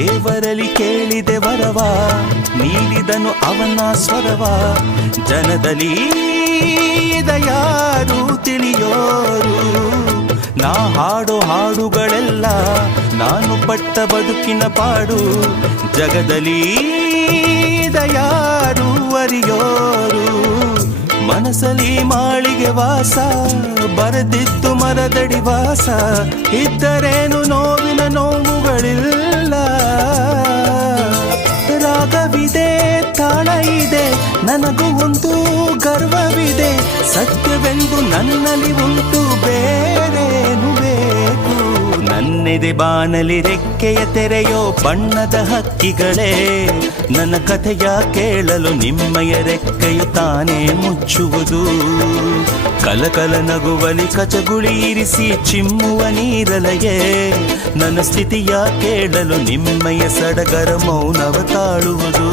ದೇವರಲ್ಲಿ ಕೇಳಿದೆ ವರವ, ನೀಡಿದನು ಅವನ ಸ್ವರವ. ಜನದಲ್ಲಿ ಯಾರು ತಿಳಿಯೋರು, ನಾ ಹಾಡೋ ಹಾಡುಗಳೆಲ್ಲ ನಾನು ಪಟ್ಟ ಬದುಕಿನ ಪಾಡು. ಜಗದಲ್ಲಿ ಯಾರು ಅರಿಯೋರು, ಮನಸ್ಸಲ್ಲಿ ಮಾಳಿಗೆ ವಾಸ, ಬರೆದಿದ್ದು ಮರದಡಿ ವಾಸ. ಇದ್ದರೇನು ನೋವಿನ ನೋವುಗಳಿಲ್ಲ, ರಾಗವಿದೆ ತಾಳ ಇದೆ, ನನಗೂ ಒಂದು ಗರ್ವವಿದೆ. ಸತ್ಯವೆಂದು ನನ್ನಲ್ಲಿ ಉಂಟು, ಬೇರೇನು ಬೇಕು. ನನ್ನೆದೆ ಬಾನಲಿ ರೆಕ್ಕೆಯ ತೆರೆಯೋ ಬಣ್ಣದ ಹಕ್ಕಿಗಳೇ, ನನ್ನ ಕಥೆಯ ಕೇಳಲು ನಿಮ್ಮಯ ರೆಕ್ಕೆಯು ತಾನೇ ಮುಚ್ಚುವುದು. ಕಲಕಲ ನಗುವಲಿ ಕಚಗುಳಿ ಇರಿಸಿ ಚಿಮ್ಮುವ ನೀರಲೆಯೇ, ನನ್ನ ಸ್ಥಿತಿಯ ಕೇಳಲು ನಿಮ್ಮಯ ಸಡಗರ ಮೌನವ ತಾಳುವುದು.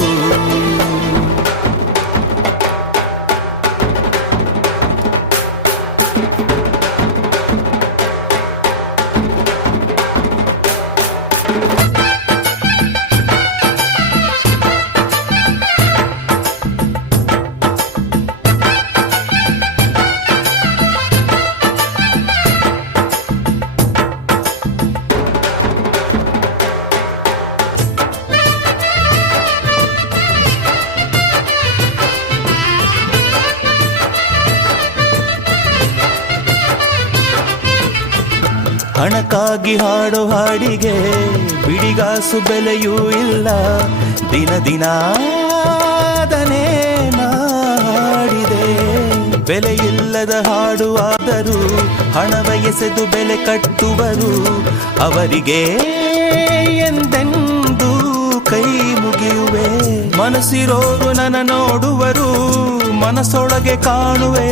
ಹಣಕ್ಕಾಗಿ ಹಾಡೋ ಹಾಡಿಗೆ ಬಿಡಿಗಾಸು ಬೆಲೆಯೂ ಇಲ್ಲ. ದಿನ ದಿನಾದನೇ ಹಾಡಿದೆ, ಬೆಲೆಯಿಲ್ಲದ ಹಾಡು ಆದರೂ ಹಣವ ಎಸೆದು ಬೆಲೆ ಕಟ್ಟುವರು. ಅವರಿಗೆ ಎಂದೆಂದೂ ಕೈ ಮುಗಿಯುವೆ. ಮನಸ್ಸಿರೋರು ನನ್ನ ನೋಡುವರು, ಮನಸ್ಸೊಳಗೆ ಕಾಣುವೆ